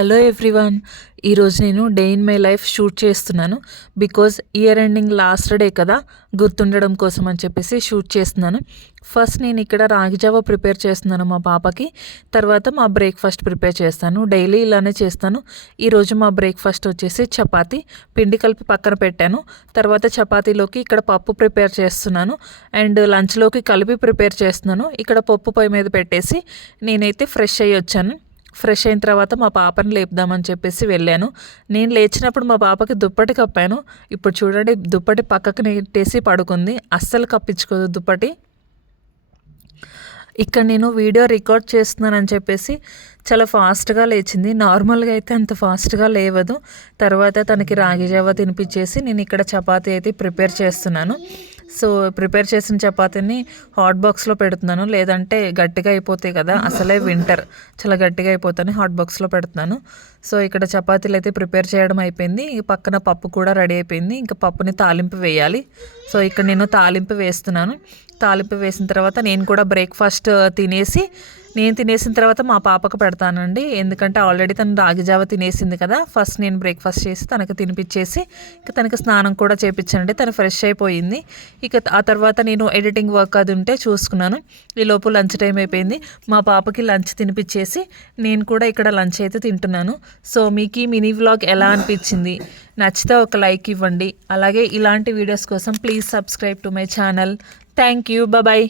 Hello everyone. ఈరోజు నేను day in my life shoot చేస్తున్నాను. Because year ending last day కదా, గుర్తుండడం కోసం అని చెప్పేసి షూట్ చేస్తున్నాను. ఫస్ట్ నేను ఇక్కడ రాగి జావ ప్రిపేర్ చేస్తున్నాను మా పాపకి. తర్వాత మా బ్రేక్ఫాస్ట్ ప్రిపేర్ చేస్తాను. డైలీ ఇలానే చేస్తాను. ఈరోజు మా బ్రేక్ఫాస్ట్ వచ్చేసి చపాతీ పిండి కలిపి పక్కన పెట్టాను. తర్వాత చపాతీలోకి ఇక్కడ పప్పు ప్రిపేర్ చేస్తున్నాను. అండ్ లంచ్లోకి కలిపి ప్రిపేర్ చేస్తున్నాను. ఇక్కడ పప్పు పొయ్యి మీద పెట్టేసి నేనైతే ఫ్రెష్ అయ్యి వచ్చాను. ఫ్రెష్ అయిన తర్వాత మా పాపని లేపుదామని చెప్పేసి వెళ్ళాను. నేను లేచినప్పుడు మా పాపకి దుప్పటి కప్పాను. ఇప్పుడు చూడండి, దుప్పటి పక్కకు నెట్టేసి పడుకుంది. అస్సలు కప్పించుకోదు దుప్పటి. ఇక్కడ నేను వీడియో రికార్డ్ చేస్తున్నానని చెప్పేసి చాలా ఫాస్ట్గా లేచింది. నార్మల్గా అయితే అంత ఫాస్ట్గా లేవదు. తర్వాత తనకి రాగి జావ తినిపించేసి నేను ఇక్కడ చపాతీ అయితే ప్రిపేర్ చేస్తున్నాను. సో ప్రిపేర్ చేసిన చపాతీని హాట్ బాక్స్లో పెడుతున్నాను, లేదంటే గట్టిగా అయిపోతాయి కదా, అసలే వింటర్ చాలా గట్టిగా అయిపోతాను. హాట్ బాక్స్లో పెడుతున్నాను. సో ఇక్కడ చపాతీలు అయితే ప్రిపేర్ చేయడం అయిపోయింది. పక్కన పప్పు కూడా రెడీ అయిపోయింది. ఇంకా పప్పుని తాలింపు వేయాలి. సో ఇక్కడ నేను తాలింపు వేస్తున్నాను. తాలింపు వేసిన తర్వాత నేను కూడా బ్రేక్ఫాస్ట్ తినేసిన తర్వాత మా పాపకు పెడతానండి. ఎందుకంటే ఆల్రెడీ తను రాగి జావ తినేసింది కదా. ఫస్ట్ నేను బ్రేక్ఫాస్ట్ చేసి తనకు తినిపించేసి ఇక తనకి స్నానం కూడా చేయించానండి. తను ఫ్రెష్ అయిపోయింది. ఇక ఆ తర్వాత నేను ఎడిటింగ్ వర్క్ అది ఉంటే చూసుకున్నాను. ఈలోపు లంచ్ టైం అయిపోయింది. మా పాపకి లంచ్ తినిపించేసి నేను కూడా ఇక్కడ లంచ్ అయితే తింటున్నాను. సో మీకు ఈ మినీ వ్లాగ్ ఎలా అనిపించింది? నచ్చితే ఒక లైక్ ఇవ్వండి. అలాగే ఇలాంటి వీడియోస్ కోసం please subscribe to my channel. Thank you. Bye.